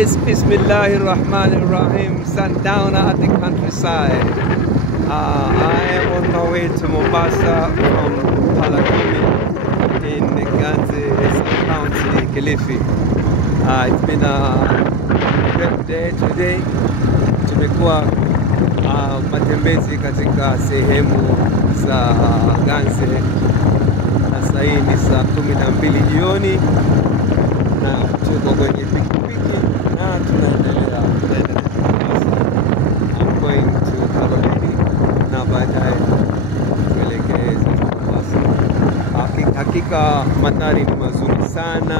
Yes, Bismillahirrahmanirrahim. Sundowner at the countryside. I am on my way to Mombasa from Palakumi in Ganze County, Kilifi. It's been a great day today. Tumekuwa matembezi katika sehemu za Ganze. Sasa hii ni saa 12 jioni na tuko kwenye pikipiki na tunaendelea I'm going to Kaloleni na baadaye tuelekee Mombasa. Hakika mandhari ni mazuri sana.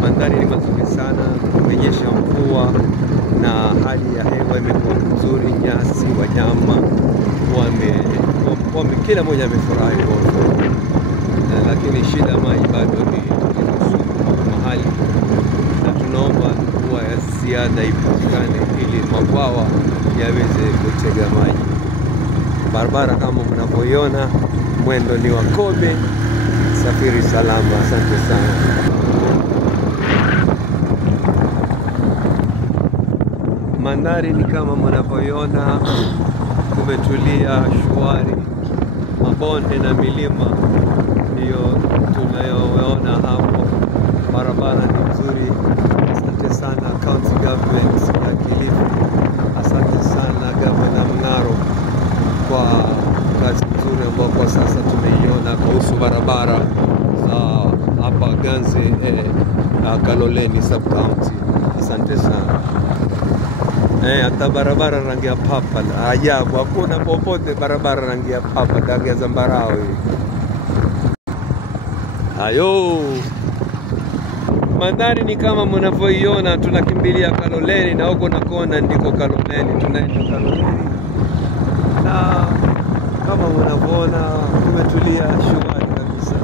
Mandhari ni mazuri sana, kumenyesha mvua na hali ya hewa imekuwa nzuri, nyasi, wanyama kila mmoja amefurahi kwa lakini shida maji bado ni mahali, na tunaomba mvua ya ziada ipatikane ili mabwawa yaweze kutega maji. Barabara kama mnavyoiona, mwendo ni wa Kobe. Safiri salama, asante sana. Mandhari ni kama mnavyoiona, kumetulia, shwari, mabonde na milima ndio tunayoona hapo. Barabara ni nzuri. Asante sana County Government ya Kilifi. Asante sana Governor Mng'aro kwa kazi nzuri ambayo kwa sasa tumeiona kuhusu barabara za hapa Ganze Kaloleni sub county. Asante sana. Hata barabara rangi ya papa, ajabu, hakuna popote barabara rangi ya papa, rangi ya zambarau. Ayo, mandhari ni kama mnavyoiona, tunakimbilia Kaloleni na huko na kona ndiko Kaloleni, tunaenda Kaloleni. Na kama mnavyoona kumetulia, shwari kabisa.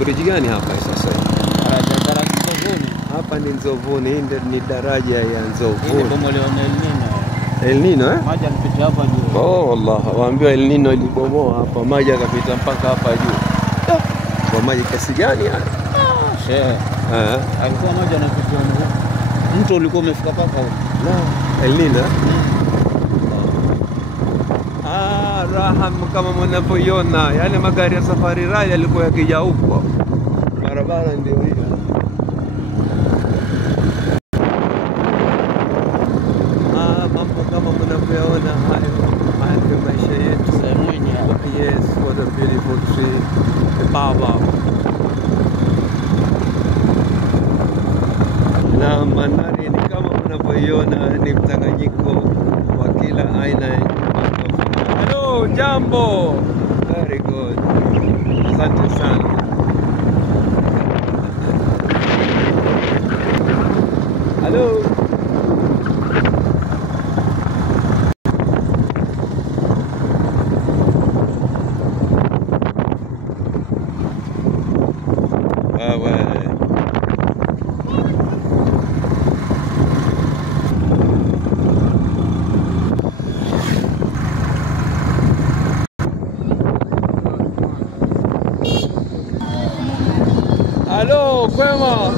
Bridge gani hapa sasa? Daraja Nzovuni. Hapa ni Nzovuni, hii ni daraja ya Nzovuni. Ile bomolewa na El Nino. El Nino Maji yanapita hapa juu. Oh wallah, waambiwa El Nino ilibomoa hapa, maji yakapita mpaka hapa juu. Kwa maji kiasi gani haya? Alikuwa maji yanapita huko. Mto ulikuwa umefika mpaka huko. El Nino. Raha kama mnavyoiona, yale magari ya Safari Rally yalikuwa yakija huko. Barabara ndio hiyo. Mambo kama mnavyoona haya ndio maisha yetu. Yes, what a beautiful tree. The baobab. Na mandhari ni kama mnavyoiona, ni mchanganyiko wa kila aina ya Hello, jambo. Very good. Asante sana. Hello. Hello, kwema.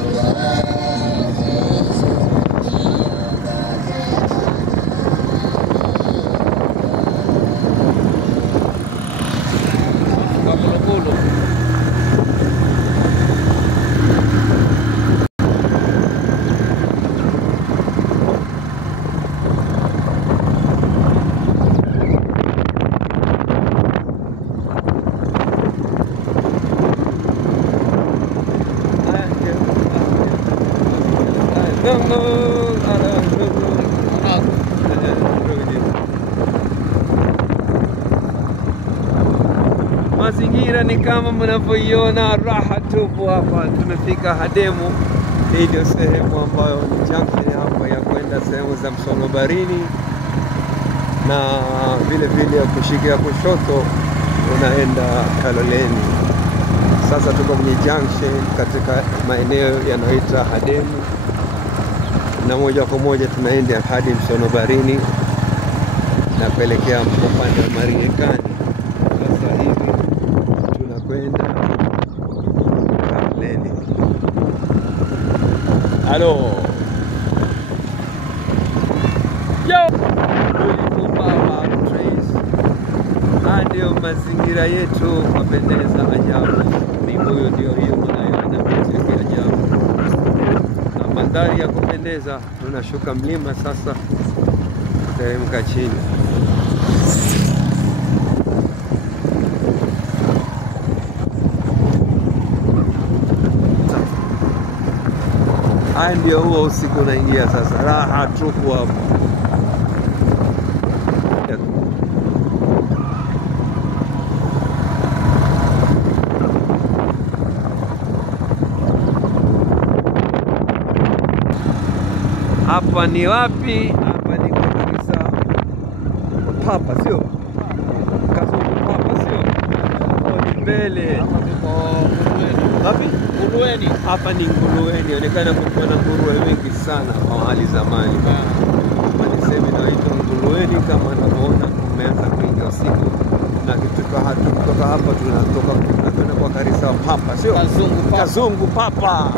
mazingira mazingira ni kama mnavyoiona, raha tupu hapa. Tumefika Hademu. Hii ndio sehemu ambayo ni junction hapa ya kwenda sehemu za Msonobarini, na vile vile ya kushikia kushoto unaenda Kaloleni. Sasa tuko kwenye junction katika maeneo yanayoitwa Hademu, na moja kwa moja tunaenda hadi Msonobarini na kuelekea upande wa Mariekani. Sasa hivi tunakwenda Kaloleni. Halo yo, Baba Trace. Ndio mazingira yetu mapendeza ajabu. Mimbuyo ndio hiyo mnayoona miti ya ajabu na mandhari ya kupendeza. Tunashuka mlima sasa, teremka chini. Haya ndio huo usiku unaingia sasa, raha tupu hapo. Hapa ni wapi? Hapa ni kabisa Papa, sio? Kazungu Papa, sio? Ni mbele. Wapi? Nguruweni. Hapa ni Nguruweni. Inaonekana kuna nguruwe wengi sana mahali zamani. Hapa ni sehemu inaitwa Nguruweni, kama unavyoona umeanza kuingia usiku, na kutoka hapa tunakwenda kwa kanisa wa Papa, sio? Kazungu Papa. Kazungu Papa.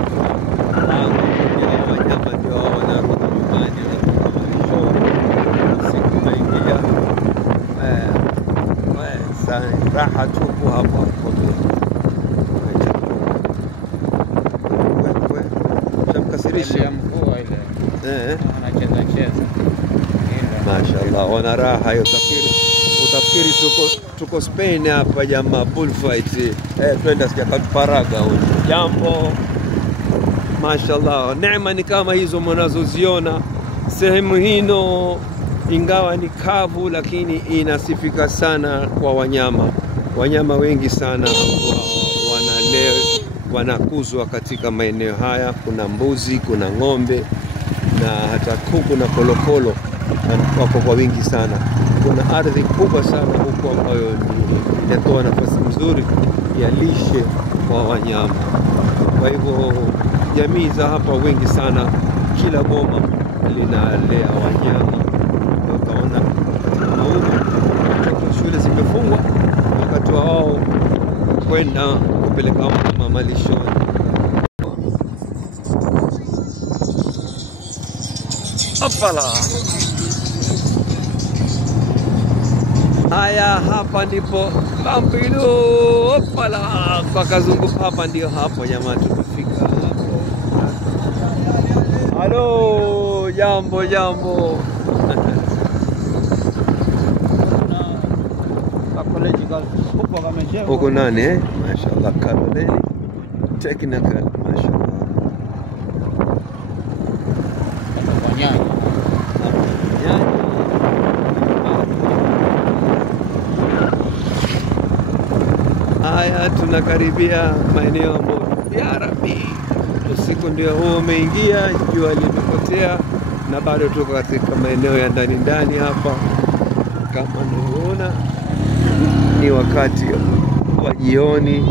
Wanyama ndio wanakuja nyumbani usiku unaingia. Raha tupu hapa. Tamkasirisha mvua ile. Anacheza. Mashaallah, wana raha hiyo. Utafikiri tuko Spain hapa jamaa, bullfight. Twenda sijakatuparaga huko. Jambo. Mashaallah, neema ni kama hizo mnazoziona. Sehemu hino ingawa ni kavu, lakini inasifika sana kwa wanyama. Wanyama wengi sana wanakuzwa katika maeneo haya. Kuna mbuzi, kuna ng'ombe, na hata kuku na kolokolo wako kwa wingi sana. Kuna ardhi kubwa sana huko ambayo inatoa nafasi nzuri ya lishe kwa wanyama. Kwa hivyo jamii za hapa wengi sana, kila boma linalea wanyama. Utaona katika maua, shule zimefungwa, wakati wao kwenda kupeleka wanyama malishoni. Opala. Haya, hapa ndipo Bambilo. Opala, kwa Kazungu Papa ndio hapo jamaa, tumefika hapo. Halo, jambo. Huko nani Mashaallah, Kaloleni Technical, mashaallah. Haya, tunakaribia maeneo ambayo ya Rabbi, usiku ndio huo umeingia, jua limepotea, na bado tuko katika maeneo ya ndani hapa. Kama unavyoona ni wakati wa jioni.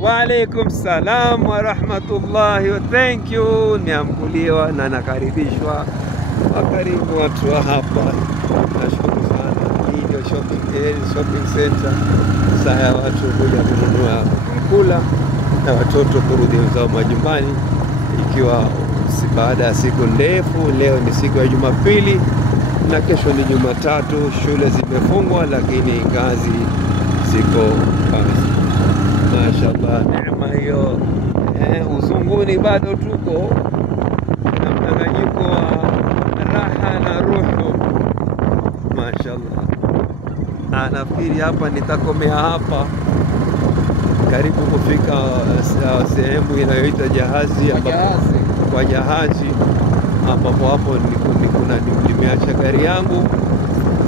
Wa alaikum salam wa rahmatullahi wa thank you. Niamkuliwa na nakaribishwa. Wakaribu watu wa hapa, nashukuru sana. Hii ndio shopping center. Saa ya watu kuja kununua kula na watoto kurudi zao majumbani, ikiwa baada ya siku ndefu. Leo ni siku ya Jumapili na kesho ni Jumatatu. Shule zimefungwa, lakini kazi ziko kazi. Mashaallah, neema hiyo. Uzunguni bado tuko na mchanganyiko wa raha na ruhu. Mashaallah. Nafikiri hapa nitakomea hapa, karibu kufika sehemu inayoitwa Jahazi, kwa Jahazi, ambapo hapo nimeacha gari yangu,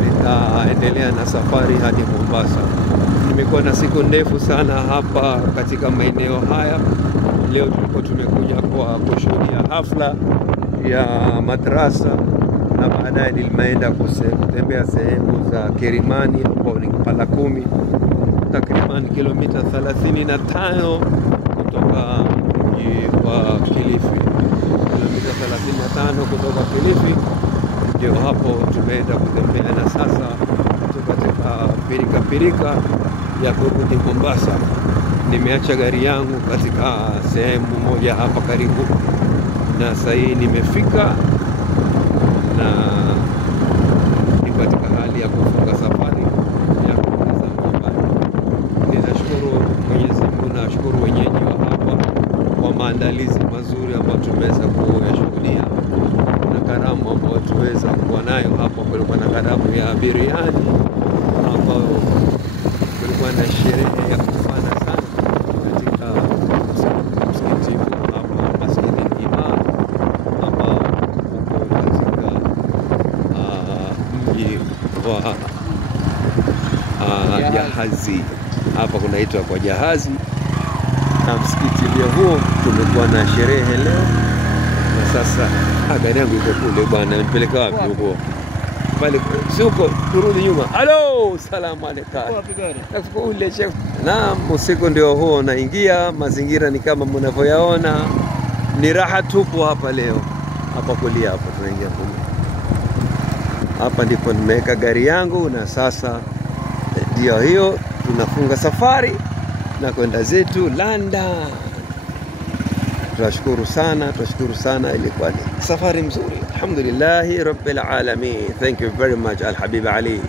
nitaendelea na safari hadi Mombasa. Nimekuwa na siku ndefu sana hapa katika maeneo haya. Leo tulikuwa tumekuja kwa kushuhudia hafla ya madrasa, na baadaye nilimeenda kutembea sehemu za Kirimani ambao ni Palakumi, takriban kilomita 35 kutoka mji wa Kilifi. Kilomita 35 kutoka Kilifi ndio hapo tumeenda kutembea, na sasa tuko katika pirika ya kurudi Mombasa. Nimeacha gari yangu katika sehemu moja hapa karibu, na sasa hii nimefika na ni katika hali ya kufunga safari ya kurudi nyumbani. Ninashukuru Mwenyezi Mungu na nashukuru wenyeji wa hapa kwa maandalizi mazuri ambayo tumeweza kuyashuhudia, na karamu ambayo tuweza kuwa nayo hapa. Kulikuwa na karamu ya biriani ambayo kulikuwa na sherehe ya kufana sana katika msikiti hapa Masjid Imam ambao uko katika mji wa Jahazi. Hapa kunaitwa kwa Jahazi, na msikiti ndio huo. Tumekuwa na sherehe leo, na sasa gari yangu iko kule bwana. Nipeleka wapi huko? Pale siko, turudi nyuma. Halo, salamu alaykum. Ule chef. Naam, usiku ndio huo naingia. Mazingira ni kama mnavyoyaona, ni raha tupu hapa leo. Hapa kulia hapa tunaingia kule. Hapa ndipo nimeweka gari yangu, na sasa ndio hiyo tunafunga safari na kwenda zetu London. Tunashukuru sana, ilikuwa ni safari mzuri. Alhamdulillah Rabbil Alamin. Thank you very much Al Habib Ali.